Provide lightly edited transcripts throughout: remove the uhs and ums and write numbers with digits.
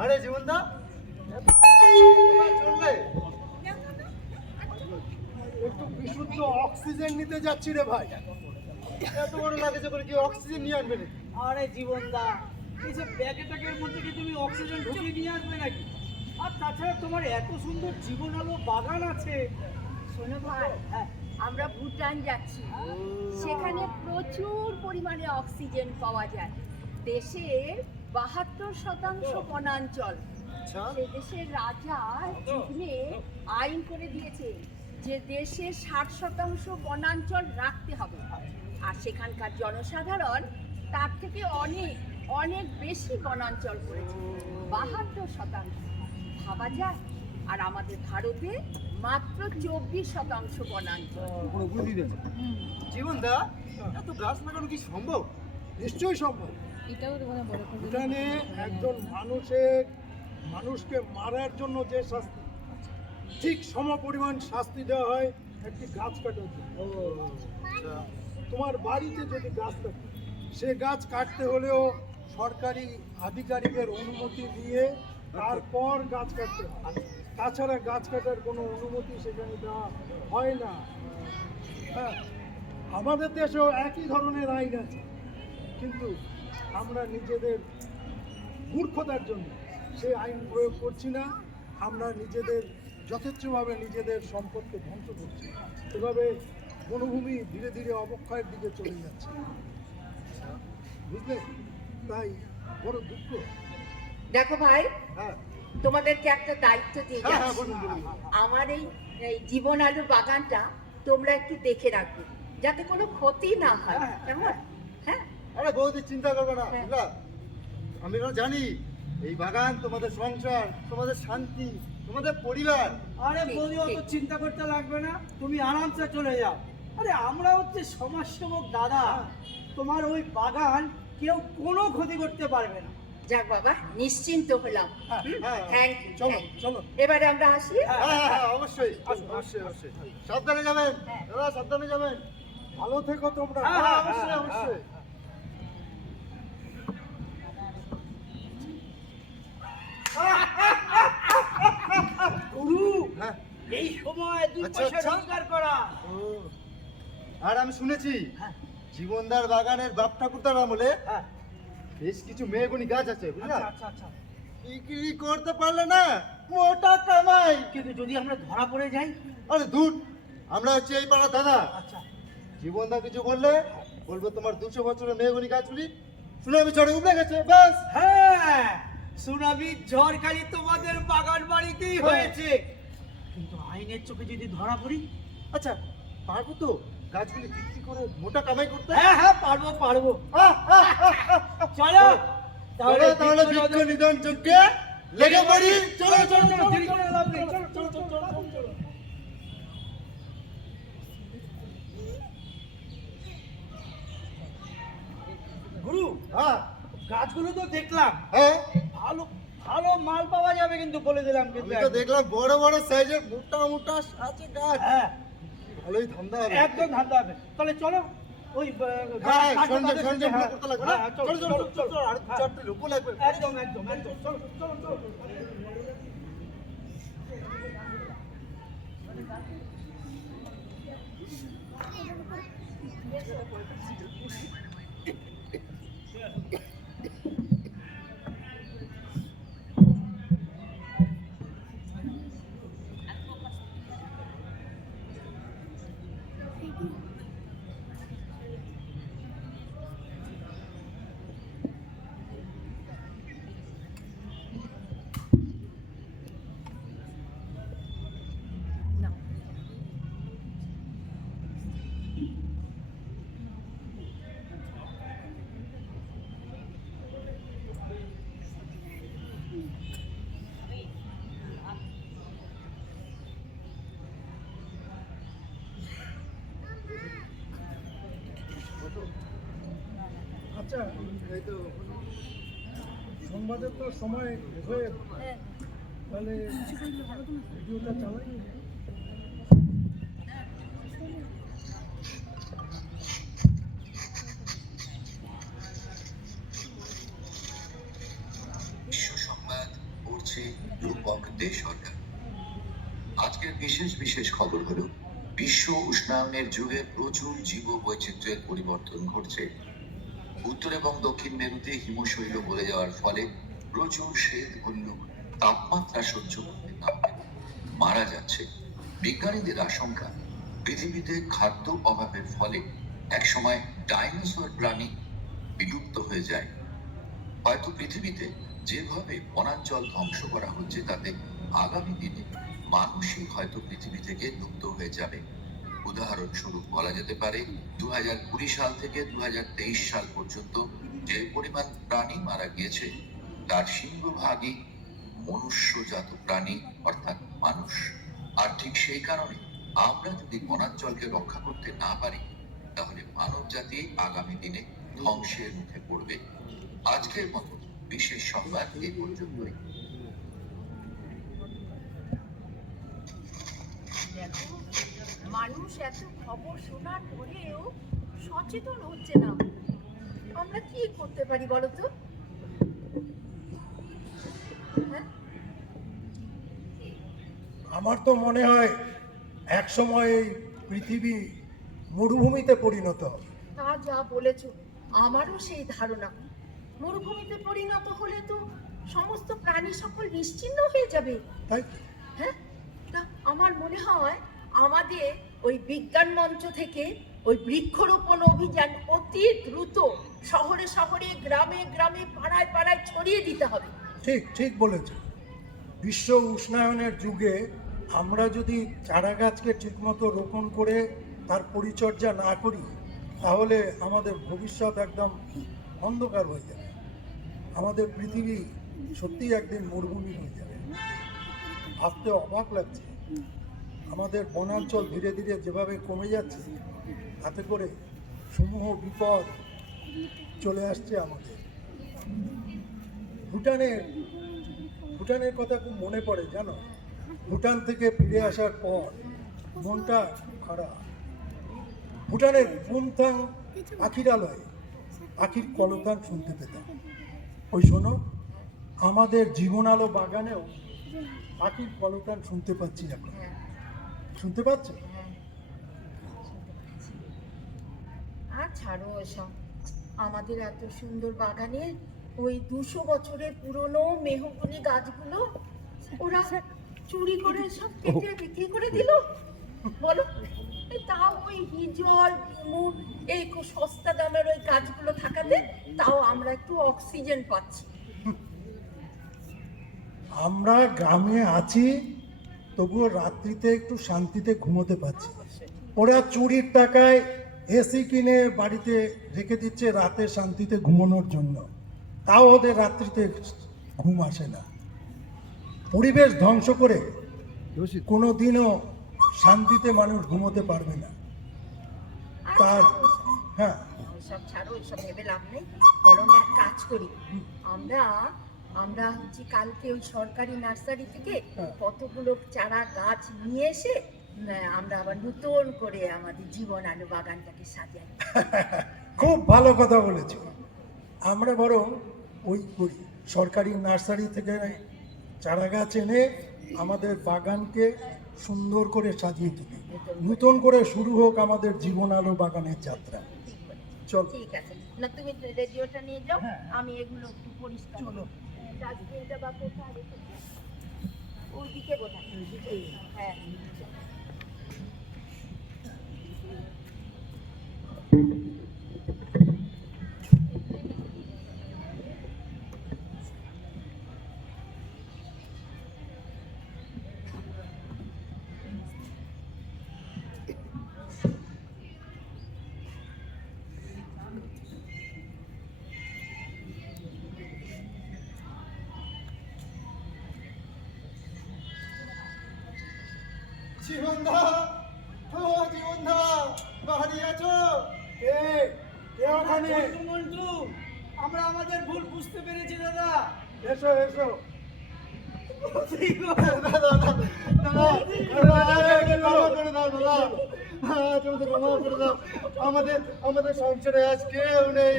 আরে জীবনদা চললে একটু বিশুদ্ধ অক্সিজেন নিতে যাচ্ছি রে ভাই। এত বড় লাগেছে করে কি অক্সিজেন নিয়ে আসবে নাকি? আরে জীবনদা, এই যে ব্যাগেটাকের মধ্যে কি তুমি অক্সিজেন ঢুকিয়ে নিয়ে আসবে নাকি? আর তাছাড়া তোমার এত সুন্দর জীবন আলো বাগান আছে। শোনো ভাই, আমরা ভুটান যাচ্ছি। সেখানে প্রচুর পরিমাণে অক্সিজেন পাওয়া যায়। দেশের 72% বনাঞ্চল। আচ্ছা সে দেশের রাজা যুগ্মে আইন করে দিয়েছে যে দেশের 60% বনাঞ্চল রাখতে হবে। আর সেখানকার জনসাধারণ তার থেকে অনেক অনেক বেশি বনাঞ্চল করেছে, 72%। ভাবা যায়। আর আমাদের ভারতে মাত্র 24% বনাঞ্চল। জীবনদা এত গাছ লাগানো কি সম্ভব? নিশ্চয়ই সম্ভব। ভুটানে একজন মানুষকে মারার জন্য যে শাস্তি, ঠিক সমপরিমাণ শাস্তি দেওয়া হয় একটি গাছ কাটার জন্য। তোমার বাড়িতে যদি গাছ থাকে, সে গাছ কাটতে হলেও সরকারি আধিকারিকের অনুমতি নিয়ে তারপর গাছ কাটতে হয়। তাছাড়া গাছ কাটার কোনো অনুমতি সেখানে দেওয়া হয় না। হ্যাঁ, আমাদের দেশেও একই ধরনের আইন আছে, কিন্তু আমরা নিজেদের মূর্খতার জন্য সেই আইন প্রয়োগ করছি না। আমরা নিজেদের যথেচ্ছভাবে নিজেদের সম্পদকে ধ্বংস করছি। এভাবে বনভূমি ধীরে ধীরে অবক্ষয়ের দিকে চলে যাচ্ছে, বুঝলে? তাই বড় দুঃখ। দেখো ভাই, হ্যাঁ তোমাদেরকে একটা দায়িত্ব দিয়ে হ্যাঁ, যাচ্ছি। বলুন, বলুন। আমার এই এই জীবন আলুর বাগানটা তোমরা একটু দেখে রাখবে, যাতে কোনো ক্ষতি না হয়। কেমন? হ্যাঁ, আরে বৌদি চিন্তা করবে না, হ্যাঁ। বুঝলা? আমি না জানি এই বাগান তোমাদের সংসার, তোমাদের শান্তি, তোমাদের পরিবার। আরে ঠিক, বৌদি, অত ঠিক। চিন্তা করতে লাগবে না, তুমি আরামসে চলে যাও। আরে আমরা হচ্ছে সমাজসেবক দাদা, তোমার ওই বাগান কেউ কোনো ক্ষতি করতে পারবে না। যাক বাবা, নিশ্চিন্ত হলাম। হ্যাঁ, থ্যাংক ইউ। চলো চলো। এবারে আমরা আসি। হ্যাঁ হ্যাঁ হ্যাঁ, অবশ্যই অবশ্যই অবশ্যই সাবধানে যাবেন দাদা, সাবধানে যাবেন। ভালো থেকো তোমরা। হ্যাঁ হ্যাঁ, অবশ্যই অবশ্যই। গুরু, হ্যাঁ এই সময় দুই আচ্ছা, পয়সা আচ্ছা। রোজগার করা। ও, আর আমি শুনেছি হ্যাঁ। জীবনদার বাগানের বাপ ঠাকুরদার আমলে হ্যাঁ, বেশ কিছু মেহগনি গাছ আছে, বুঝলা? আচ্ছা আচ্ছা আচ্ছা। বিক্রি করতে পারলে না মোটা কামাই। কিন্তু যদি আমরা ধরা পড়ে যাই? আরে দূর, আমরা হচ্ছে এই পাড়া দাদা। আচ্ছা। জীবনদা কিছু বললে বলবো তোমার 200 বছরের মেহগনি গাছগুলি সুনামি চড়ে উঠে গেছে, ব্যাস। হ্যাঁ, সুনামির ঝড় খালি তোমাদের বাগান বাড়িতেই হয়েছে। কিন্তু আইনের চোখে যদি ধরা পড়ি? আচ্ছা, পারবো তো গাছগুলি বিক্রি করে মোটা কামাই করতে? হ্যাঁ হ্যাঁ, পারবো পারবো। চলো তাহলে তাহলে বৃক্ষ নিধন যজ্ঞে লেগে পড়ি। চলো চলো চলো দেরি করে লাভ নেই। চলো চলো চলো চলো চলো। গুরু, হ্যাঁ গাছগুলো তো দেখলাম, হ্যাঁ, ভালো ভালো মাল পাওয়া যাবে কিন্তু, বলে দিলাম আমি কিন্তু। তো দেখলাম বড় বড় সাইজের মোটা মোটা আছে গাছ। হ্যাঁ, ভালোই ধান্দা হবে। একদম ধান্দা হবে। তাহলে চলো ওই হ্যাঁ, গাছ সঞ্জয় কাটাতে সঞ্জয় হ্যাঁ, করতে লাগবে না? হ্যাঁ, চলো চলো চলো চলো, আর হ্যাঁ। 4টে লোকও লাগবে। একদম একদম একদম। চলো চলো চলো। আচ্ছা, এই তো সংবাদের তো সময় হয়ে, তাহলে ভিডিওটা চালাই। সুসংবাদ রূপক দে সরকার। আজকের বিশেষ বিশেষ খবর হলো, বিশ্ব উষ্ণায়নের যুগে প্রচুর জীব বৈচিত্র্যের পরিবর্তন ঘটছে। উত্তর এবং দক্ষিণ মেরুতে হিমশৈল গলে যাওয়ার ফলে প্রচুর শ্বেত ভল্লুক তাপমাত্রা সহ্য করতে না পেরে মারা যাচ্ছে। বিজ্ঞানীদের আশঙ্কা, পৃথিবীতে খাদ্য অভাবের ফলে একসময় ডাইনোসর প্রাণী বিলুপ্ত হয়ে যায়। হয়তো পৃথিবীতে যেভাবে বনাঞ্চল ধ্বংস করা হচ্ছে তাতে আগামী দিনে মানুষই হয়তো পৃথিবী থেকে লুপ্ত হয়ে যাবে। উদাহরণস্বরূপ বলা যেতে পারে 2020 সাল থেকে 2023 সাল পর্যন্ত যে পরিমাণ প্রাণী মারা গিয়েছে তার সিংহভাগই মনুষ্যজাত প্রাণী অর্থাৎ মানুষ। আর ঠিক সেই কারণে আমরা যদি বনাঞ্চলকে রক্ষা করতে না পারি তাহলে মানব জাতি আগামী দিনে ধ্বংসের মুখে পড়বে। আজকের মতো বিশেষ সংবাদ এই পর্যন্তই। দেখো, মানুষ এত খবর শোনার পরেও সচেতন হচ্ছে না। আমরা কি করতে পারি বলো তো? হ্যাঁ? আমার তো মনে হয় এক সময় এই পৃথিবী মরুভূমিতে পরিণত হবে। তা যা বলেছো, আমারও সেই ধারণা। মরুভূমিতে পরিণত হলে তো সমস্ত প্রাণী সকল নিশ্চিহ্ন হয়ে যাবে। তাই হ্যাঁ, তা আমার মনে হয় আমাদের ওই বিজ্ঞান মঞ্চ থেকে ওই বৃক্ষরোপণ অভিযান অতি দ্রুত শহরে শহরে, গ্রামে গ্রামে, পাড়ায় পাড়ায় ছড়িয়ে দিতে হবে। ঠিক ঠিক বলেছ। বিশ্ব উষ্ণায়নের যুগে আমরা যদি চারা গাছকে ঠিকমতো রোপণ করে তার পরিচর্যা না করি তাহলে আমাদের ভবিষ্যৎ একদম অন্ধকার হয়ে যাবে। আমাদের পৃথিবী সত্যি একদিন মরুভূমি হয়ে যাবে। ভাবতে অবাক লাগছে, আমাদের বনাঞ্চল ধীরে ধীরে যেভাবে কমে যাচ্ছে তাতে করে সমূহ বিপদ চলে আসছে আমাদের। ভুটানের কথা খুব মনে পড়ে জানো। ভুটান থেকে ফিরে আসার পর মনটা খারাপ। ভুটানের বুমথাং পাখিরালয়ে পাখির কলতান শুনতে পেতাম। ওই শোনো, আমাদের জীবন আলো বাগানেও পাখির কলতান শুনতে পাচ্ছি এখন। শুনতে পাচ্ছ? আর ছাড়ো এসব। আমাদের এত সুন্দর বাগানে ওই 200 বছরের পুরনো মেহগনি গাছগুলো ওরা চুরি করে সব কেটে বিক্রি করে দিল। বলো, তাও ওই হিজল, মুড, এই খুব সস্তা দামের ওই গাছগুলো থাকাতে তাও আমরা একটু অক্সিজেন পাচ্ছি। আমরা গ্রামে আছি, তবুও রাত্রিতে একটু শান্তিতে ঘুমোতে পারছি। ওরা চুরির টাকায় এসি কিনে বাড়িতে রেখে দিচ্ছে রাতে শান্তিতে ঘুমানোর জন্য, তাও ওদের রাত্রিতে ঘুম আসে না। পরিবেশ ধ্বংস করে কোনো দিনও শান্তিতে মানুষ ঘুমোতে পারবে না। তার হ্যাঁ, ওইসব ছাড়ো, ওইসব ভেবে লাভ নেই। বরং এক কাজ করি, আমরা হচ্ছে কালকে ওই সরকারি নার্সারি থেকে কতগুলো চারা গাছ নিয়ে এসে আমরা আবার নতুন করে আমাদের জীবন আলো বাগানটাকে সাজাই। খুব ভালো কথা বলেছ। আমরা বরং ওই করি, সরকারি নার্সারি থেকে চারা গাছ এনে আমাদের বাগানকে সুন্দর করে সাজিয়ে তুলি। নতুন করে শুরু হোক আমাদের জীবন আলো বাগানের যাত্রা। চল, ঠিক আছে। না, তুমি রেডিওটা নিয়ে যাও, আমি এগুলো একটু পরিষ্কার করব। ডাস্টবিনটা বা কোথায় রেখেছো? ওইদিকে বোধহয়। হ্যাঁ, জীবনদা, ও জীবনদা, বাড়ি আছো? কে কে ওখানে? মন্টু, আমরা আমাদের ভুল বুঝতে পেরেছি দাদা। এসো এসো। আমাদের সংসারে আজ কেউ নেই।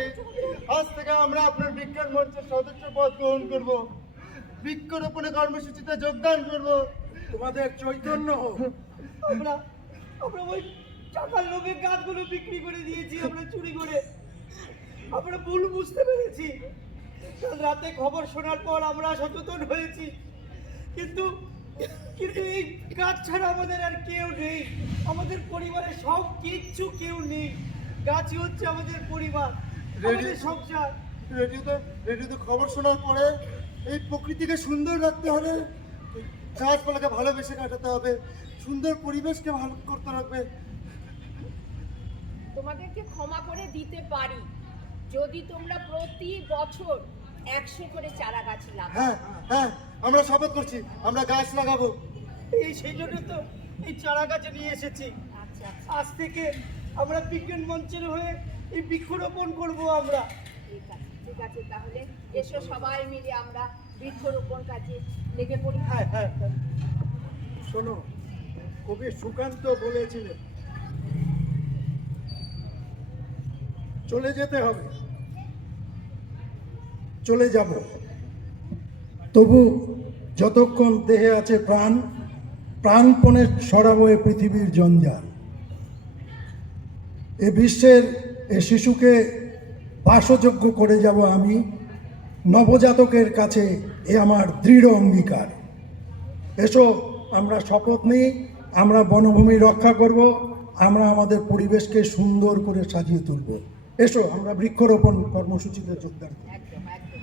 আজ থেকে আমরা আপনার বিজ্ঞান মঞ্চের সদস্য পদ গ্রহণ করবো। বৃক্ষরোপণের কর্মসূচিতে যোগদান করব। তোমাদের চৈতন্য হোক। আমরা আমরা ওই টাকার লোভে গাছগুলো বিক্রি করে দিয়েছি, আমরা চুরি করে। আমরা ভুল বুঝতে পেরেছি। কাল রাতে খবর শোনার পর আমরা সচেতন হয়েছি, কিন্তু কিন্তু এই গাছ ছাড়া আমাদের আর কেউ নেই। আমাদের পরিবারে সব কিচ্ছু কেউ নেই। গাছই হচ্ছে আমাদের পরিবার, আমাদের সংসার। রেডিওতে খবর শোনার পরে এই প্রকৃতিকে সুন্দর রাখতে হবে, গাছপালাকে ভালোবেসে কাটাতে হবে, সুন্দর পরিবেশকে ভালো করতে হবে। তোমাদেরকে ক্ষমা করে দিতে পারি যদি তোমরা প্রতি বছর 100 করে চারা গাছ লাগাও। হ্যাঁ হ্যাঁ, আমরা শপথ করছি, আমরা গাছ লাগাবো। সেই জন্য তো এই চারা গাছ নিয়ে এসেছি। আচ্ছা আচ্ছা, আজ থেকে আমরা বিজ্ঞান মঞ্চের হয়ে এই বৃক্ষরোপণ করব আমরা। ঠিক আছে, তাহলে এসো সবাই মিলে আমরা বৃক্ষরোপণ কাজে লেগে পড়ি। হ্যাঁ হ্যাঁ হ্যাঁ। শোনো, কবি সুকান্ত বলেছিলেন চলে যেতে হবে, চলে যাব, তবু যতক্ষণ দেহে আছে প্রাণ, প্রাণপণে সরাবো এ পৃথিবীর জঞ্জাল। এ বিশ্বের এ শিশুকে বাসযোগ্য করে যাব আমি, নবজাতকের কাছে এ আমার দৃঢ় অঙ্গীকার। এসো আমরা শপথ নিই, আমরা বনভূমি রক্ষা করব, আমরা আমাদের পরিবেশকে সুন্দর করে সাজিয়ে তুলব। এসো আমরা বৃক্ষরোপণ কর্মসূচিতে যোগদান করি। একদম একদম।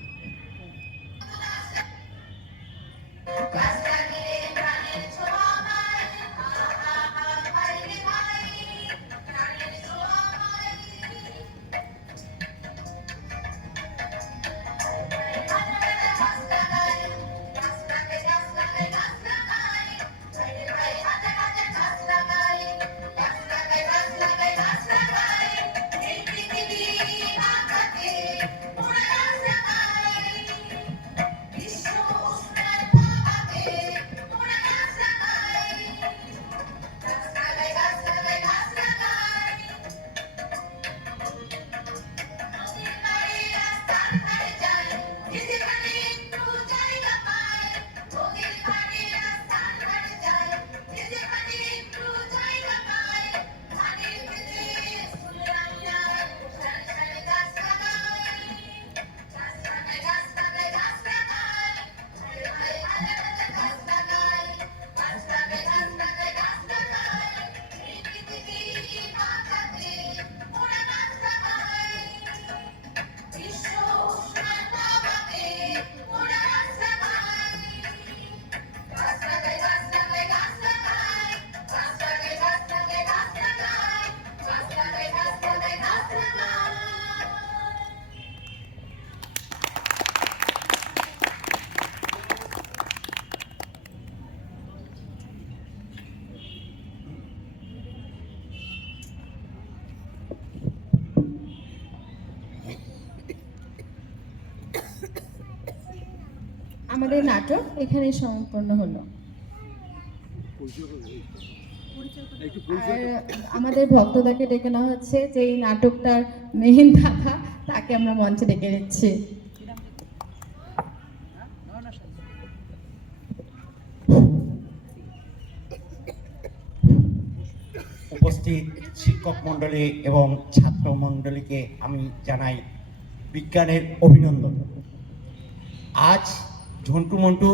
আমাদের নাটক এখানে সম্পন্ন হলো। আর আমাদের ভক্তদাকে ডেকে নেওয়া হচ্ছে, যে এই নাটকটার মেইন দাদা, তাকে আমরা মঞ্চে ডেকে নিচ্ছি। উপস্থিত শিক্ষক মণ্ডলী এবং ছাত্র মণ্ডলীকে আমি জানাই বিজ্ঞানের অভিনন্দন। আজ ঝন্টু মন্টু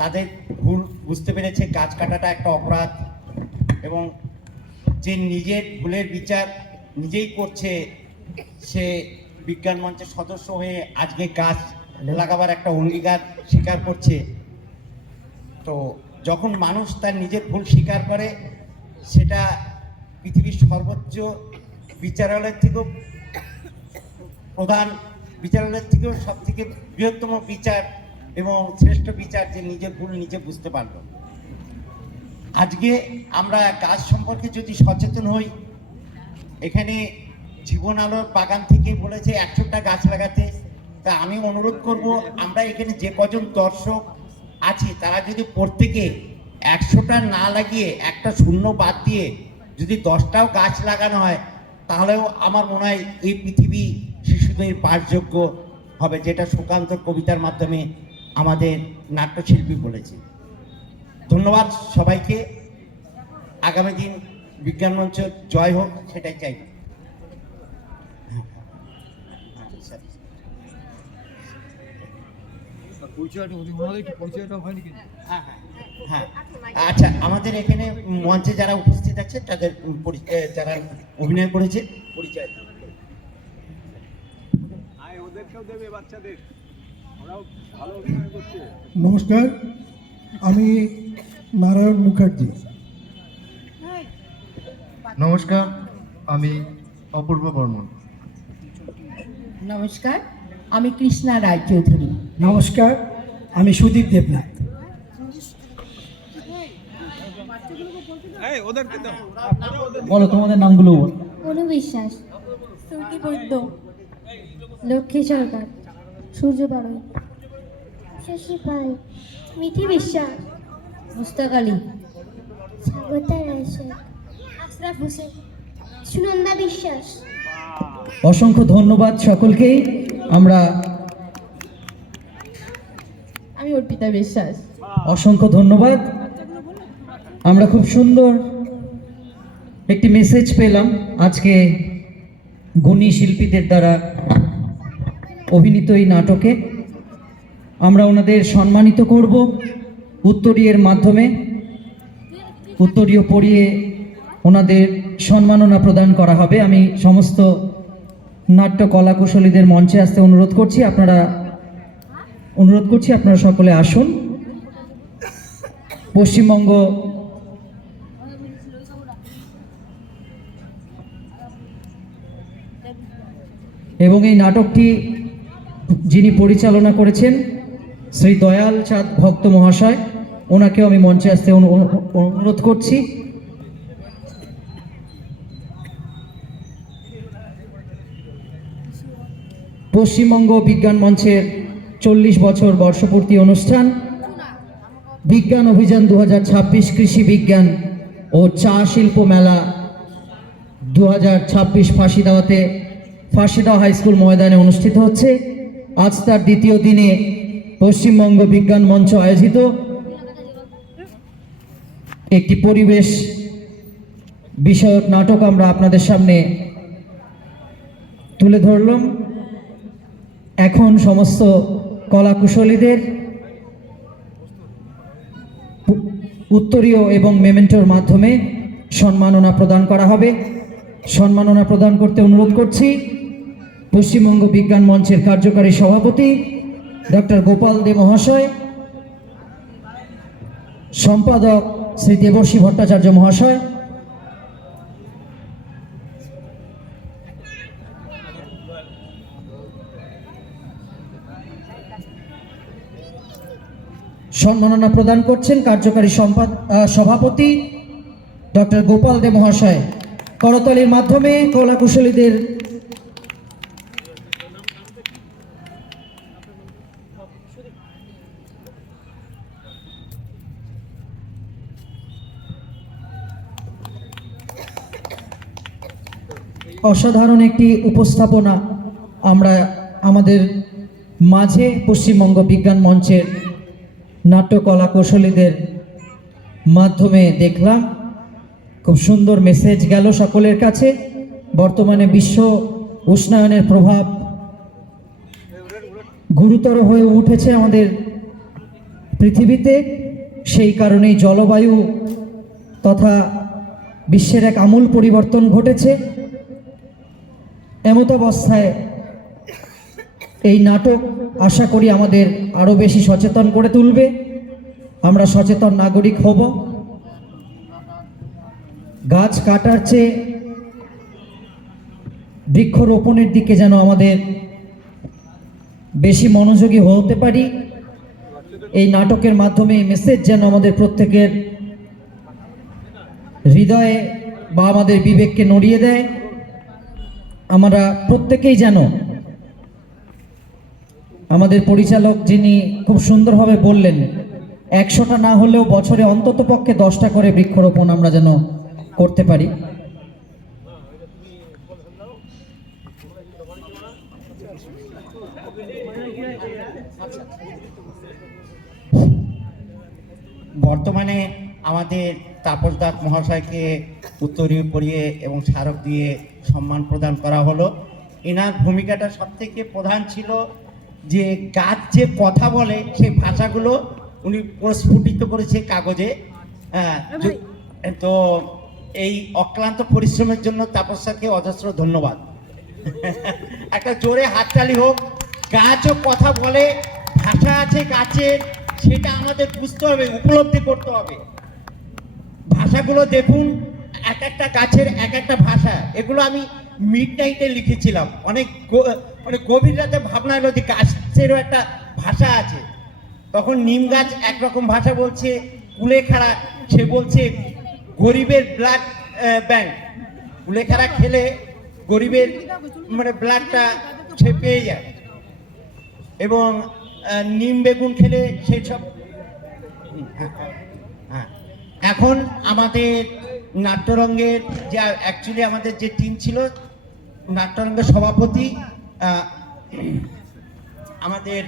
তাদের ভুল বুঝতে পেরেছে, গাছ কাটাটা একটা অপরাধ, এবং যে নিজের ভুলের বিচার নিজেই করছে, সে বিজ্ঞান মঞ্চের সদস্য হয়ে আজকে গাছ লাগাবার একটা অঙ্গীকার স্বীকার করছে। তো যখন মানুষ তার নিজের ভুল স্বীকার করে, সেটা পৃথিবীর সর্বোচ্চ বিচারালয়ের থেকেও প্রধান বিচারালয়ের থেকেও সব থেকে বৃহত্তম বিচার এবং শ্রেষ্ঠ বিচার, যে নিজের ভুল নিজে বুঝতে পারল। আজকে আমরা গাছ সম্পর্কে যদি সচেতন হই, এখানে জীবন আলোর বাগান থেকে বলেছে 100টা গাছ লাগাতে। তা আমি অনুরোধ করব, আমরা এখানে যে কজন দর্শক আছি, তারা যদি প্রত্যেকে 100টা না লাগিয়ে একটা শূন্য বাদ দিয়ে যদি 10টাও গাছ লাগানো হয়, তাহলেও আমার মনে হয় এই পৃথিবী শিশুদের বাসযোগ্য হবে, যেটা সুকান্ত কবিতার মাধ্যমে আমাদের নাট্যশিল্পী বলেছে। ধন্যবাদ সবাইকে। আগামী দিন বিজ্ঞান মঞ্চ জয় হোক, সেটাই চাই। হ্যাঁ, আচ্ছা, আমাদের এখানে মঞ্চে যারা উপস্থিত আছে তাদের যারা অভিনয় করেছে পরিচয়। নমস্কার, আমি নারায়ণ মুখার্জি। নমস্কার, আমি অপূর্ব বর্মন। নমস্কার, আমি কৃষ্ণা রায়চৌধুরী। নমস্কার, আমি সুদীপ দেবনাথ। বলো তোমাদের নামগুলো বল। অনু বিশ্বাস, শ্রুতি বৈদ্য, লক্ষ্মী সরকার, সূর্য বাড়ই, শশী পাল, মিঠি বিশ্বাস, মুস্তাক আলী, স্বাগতা রায়সর, আশরাফ হোসেন, সুনন্দা বিশ্বাস। অসংখ্য ধন্যবাদ সকলকেই। আমি অর্পিতা বিশ্বাস। অসংখ্য ধন্যবাদ। আমরা খুব সুন্দর একটি মেসেজ পেলাম আজকে গুণী শিল্পীদের দ্বারা অভিনীত এই নাটকে। আমরা ওনাদের সম্মানিত করব উত্তরীয়ের মাধ্যমে। উত্তরীয় পড়িয়ে ওনাদের সম্মাননা প্রদান করা হবে। আমি সমস্ত নাট্য কলাকুশলীদের মঞ্চে আসতে অনুরোধ করছি। আপনারা সকলে আসুন। পশ্চিমবঙ্গ এবং এই নাটকটি যিনি পরিচালনা করেছেন শ্রী দয়াল চাঁদ ভক্ত মহাশয়, ওনাকেও আমি মঞ্চে আসতে অনুরোধ করছি। পশ্চিমবঙ্গ বিজ্ঞান মঞ্চের 40 বছর বর্ষপূর্তি অনুষ্ঠান বিজ্ঞান অভিযান 2026 কৃষি বিজ্ঞান ও চা শিল্প মেলা 2026 ফাঁসিদাওয়া হাই স্কুল ময়দানে অনুষ্ঠিত হচ্ছে। আজ তার দ্বিতীয় দিনে পশ্চিমবঙ্গ বিজ্ঞান মঞ্চ আয়োজিত একটি পরিবেশ বিষয়ক নাটক আমরা আপনাদের সামনে তুলে ধরলাম। এখন সমস্ত কলাকুশলীদের উত্তরীয় এবং মেমেন্টোর মাধ্যমে সম্মাননা প্রদান করা হবে। সম্মাননা প্রদান করতে অনুরোধ করছি পশ্চিমবঙ্গ বিজ্ঞান মঞ্চের কার্যকারী সভাপতি ডক্টর গোপাল দে মহাশয়, সম্পাদক শ্রী দেবর্ষী ভট্টাচার্য মহাশয়, সম্মাননা প্রদান করছেন কার্যকারী সভাপতি ডক্টর গোপাল দে মহাশয়। করতালির মাধ্যমে কলাকুশলীদের অসাধারণ একটি উপস্থাপনা আমরা আমাদের মাঝে পশ্চিমবঙ্গ বিজ্ঞান মঞ্চের নাট্য কলাকুশলীদের মাধ্যমে দেখলাম। খুব সুন্দর মেসেজ গেল সকলের কাছে। বর্তমানে বিশ্ব উষ্ণায়নের প্রভাব গুরুতর হয়ে উঠেছে আমাদের পৃথিবীতে। সেই কারণেই জলবায়ু তথা বিশ্বের এক আমূল পরিবর্তন ঘটেছে। এমত অবস্থায় এই নাটক আশা করি আমাদের আরও বেশি সচেতন করে তুলবে। আমরা সচেতন নাগরিক হব। গাছ কাটার চেয়ে বৃক্ষরোপণের দিকে যেন আমাদের বেশি মনোযোগী হতে পারি। এই নাটকের মাধ্যমে এই মেসেজ যেন আমাদের প্রত্যেকের হৃদয়ে বা আমাদের বিবেককে নড়িয়ে দেয়। আমরা প্রত্যেকেই যেন আমাদের পরিচালক যিনি খুব সুন্দরভাবে বললেন 100টা না হলেও বছরে অন্তত পক্ষে 10টা করে বৃক্ষরোপণ আমরা যেন করতে পারি। বর্তমানে আমাদের তাপস দাস মহাশয়কে উত্তরীয় পরিয়ে এবং স্মারক দিয়ে সম্মান প্রদান করা হলো। এনার ভূমিকাটা সবথেকে প্রধান ছিল যে গাছ যে কথা বলে সেই ভাষাগুলো উনি প্রস্ফুটিত করেছে কাগজে। তো এই অক্লান্ত পরিশ্রমের জন্য তাপস স্যারকে অজস্র ধন্যবাদ। একটা জোরে হাততালি হোক। গাছও কথা বলে, ভাষা আছে গাছের, সেটা আমাদের বুঝতে হবে, উপলব্ধি করতে হবে। ভাষাগুলো দেখুন, এক একটা গাছের এক একটা ভাষা। এগুলো আমি মিড নাইটে লিখেছিলাম, অনেক গভীর রাতে ভাবনা এলো যে গাছেরও একটা ভাষা আছে। তখন নিম গাছ একরকম ভাষা বলছে, কুলেখাড়া সে বলছে গরিবের ব্লাড ব্যাংক, কুলেখাড়া খেলে গরিবের ব্লাডটা সে পেয়ে যায়, এবং নিম বেগুন খেলে সেই সব। হ্যাঁ, এখন আমাদের নাট্যরঙ্গের যে অ্যাকচুয়ালি আমাদের যে টিম ছিল, নাট্যরঙ্গের সভাপতি আমাদের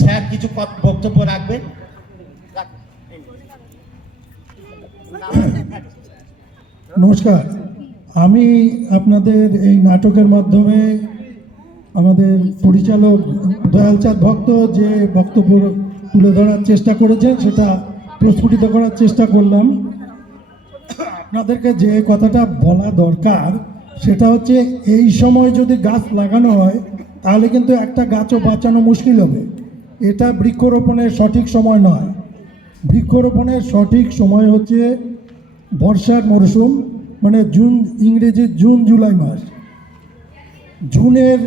স্যার কিছু বক্তব্য রাখবেন। নমস্কার, আমি আপনাদের এই নাটকের মাধ্যমে আমাদের পরিচালক দয়ালচাঁদ ভক্ত যে বক্তব্য তুলে ধরার চেষ্টা করেছেন সেটা প্রস্ফুটিত করার চেষ্টা করলাম। আপনাদেরকে যে কথাটা বলা দরকার সেটা হচ্ছে, এই সময় যদি গাছ লাগানো হয় তাহলে কিন্তু একটা গাছও বাঁচানো মুশকিল হবে। এটা বৃক্ষরোপণের সঠিক সময় নয়। বৃক্ষরোপণের সঠিক সময় হচ্ছে বর্ষার মরশুম, মানে জুন, ইংরেজি জুন জুলাই মাস। জুনের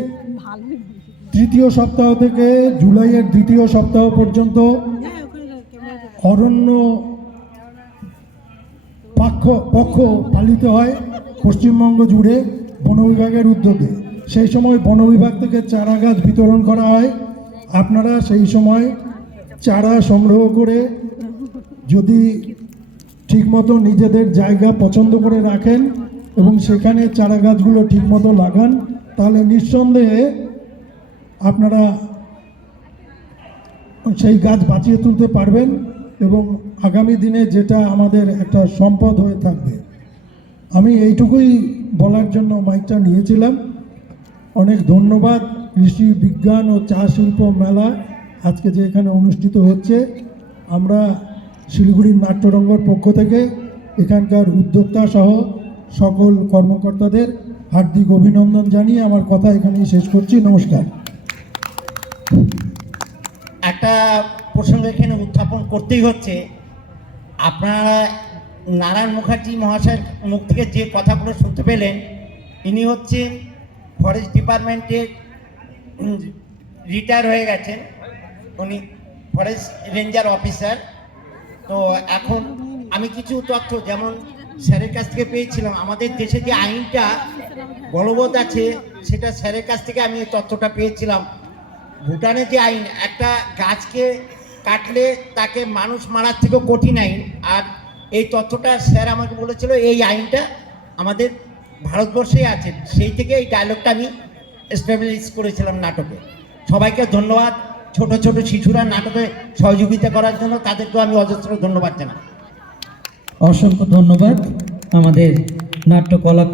তৃতীয় সপ্তাহ থেকে জুলাইয়ের দ্বিতীয় সপ্তাহ পর্যন্ত অরণ্য পক্ষ পালিত হয় পশ্চিমবঙ্গ জুড়ে বন বিভাগের উদ্যোগে। সেই সময় বন বিভাগ থেকে চারা গাছ বিতরণ করা হয়। আপনারা সেই সময় চারা সংগ্রহ করে যদি ঠিকমতো নিজেদের জায়গা পছন্দ করে রাখেন এবং সেখানে চারা গাছগুলো ঠিকমতো লাগান, তাহলে নিঃসন্দেহে আপনারা সেই গাছ বাঁচিয়ে তুলতে পারবেন এবং আগামী দিনে যেটা আমাদের একটা সম্পদ হয়ে থাকবে। আমি এইটুকুই বলার জন্য মাইকটা নিয়েছিলাম। অনেক ধন্যবাদ। কৃষি বিজ্ঞান ও চা শিল্প মেলা আজকে যে এখানে অনুষ্ঠিত হচ্ছে, আমরা শিলিগুড়ির নাট্যরঙ্গের পক্ষ থেকে এখানকার উদ্যোক্তা সহ সকল কর্মকর্তাদের হার্দিক অভিনন্দন জানিয়ে আমার কথা এখানেই শেষ করছি। নমস্কার। একটা প্রসঙ্গ এখানে উত্থাপন করতেই হচ্ছে। আপনারা নারায়ণ মুখার্জি মহাশয়ের মুখ থেকে যে কথাগুলো শুনতে পেলেন, ইনি হচ্ছেন ফরেস্ট ডিপার্টমেন্টের রিটায়ার হয়ে গেছেন, উনি ফরেস্ট রেঞ্জার অফিসার। তো এখন আমি কিছু তথ্য যেমন স্যারের কাছ থেকে পেয়েছিলাম, আমাদের দেশে যে আইনটা বলবৎ আছে সেটা স্যারের কাছ থেকে আমি এই তথ্যটা পেয়েছিলাম। ভুটানে যে আইন, একটা গাছকে কাটলে তাকে মানুষ মারার থেকেও কঠিন আইন, আর এই তথ্যটা স্যার আমাকে বলেছিল এই আইনটা আমাদের ভারতবর্ষেই আছে। সেই থেকে এই ডায়লগটা আমি এস্টাবলিশ করেছিলাম নাটকে। সবাইকে ধন্যবাদ। ছোট ছোট শিশুরা নাটকে সহযোগিতা করার জন্য তাদেরকেও আমি অজস্র ধন্যবাদ জানাই। অসংখ্য ধন্যবাদ আমাদের নাট্যকলা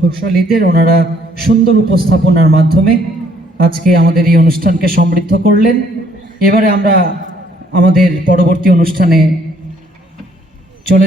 কৌশলীদের। ওনারা সুন্দর উপস্থাপনার মাধ্যমে আজকে আমাদের এই অনুষ্ঠানকে সমৃদ্ধ করলেন। এবারে আমরা আমাদের পরবর্তী অনুষ্ঠানে চলে